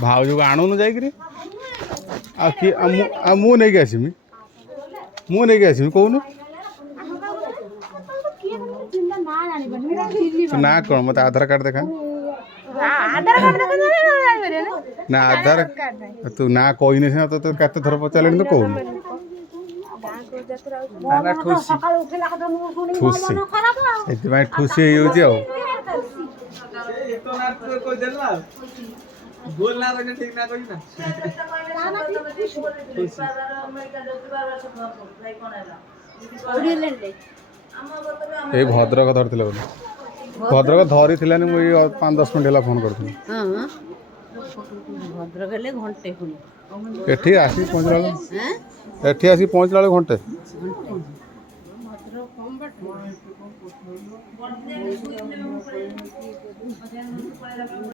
भाउज को आणुनु जाइकरी मु नहीं के आसमी मु नहीं के आसमी कहूनु ना कौन मत आधार कार्ड देखा ना आधार तू ना कोई नहीं तो कते थर पचारे तो कहूनु ठुसी ठुसी हो ये भद्रक धरती भद्रक धरी थी मुझे 5-10 मिनट है फोन करी भद्रक घंटे एठी आसी पहुँचला एठी आसी पहुँचला घंटे